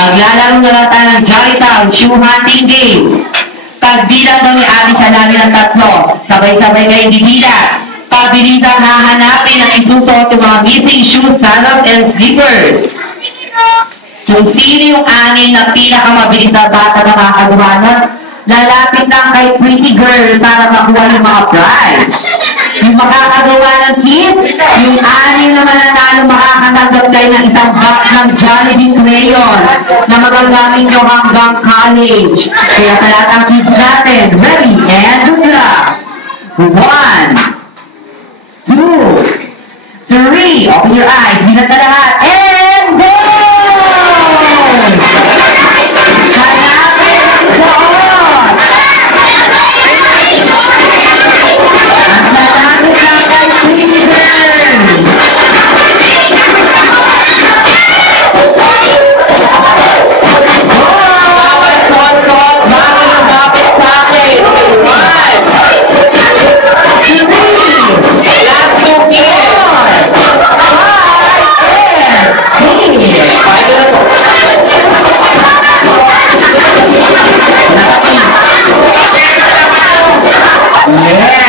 Maglalaro na lang tayo ng Jolly Town Shoe Hunting Game. Pagbilang daw ni Ate siya namin ng tatlo. Sabay-sabay kayong bibila. Pabilisang hahanapin at isusuot yung mga missing shoes, sandals, and slippers. Kung sino yung anin na pinakamabilis na bata na makakagawa nun, lalapit lang kay pretty girl para makuha yung mga prize. Yung makakagawa ng kids, yung anin na mananalo makakatanggap kayo ng isang box ng Jollibee Crayon na magagamit nyo hanggang college. Kaya sa lahat ng kids natin, ready and good luck. 1, 2, 3, open your eyes, bilat na lahat, and go! Hanapin ang suot! At lalapit lang kay pretty girl! Bawal suot-suot, bawal lumapit sa akin! 1, 2, 3, last 2 kids! 5, and 6! Paano na po? Yeah!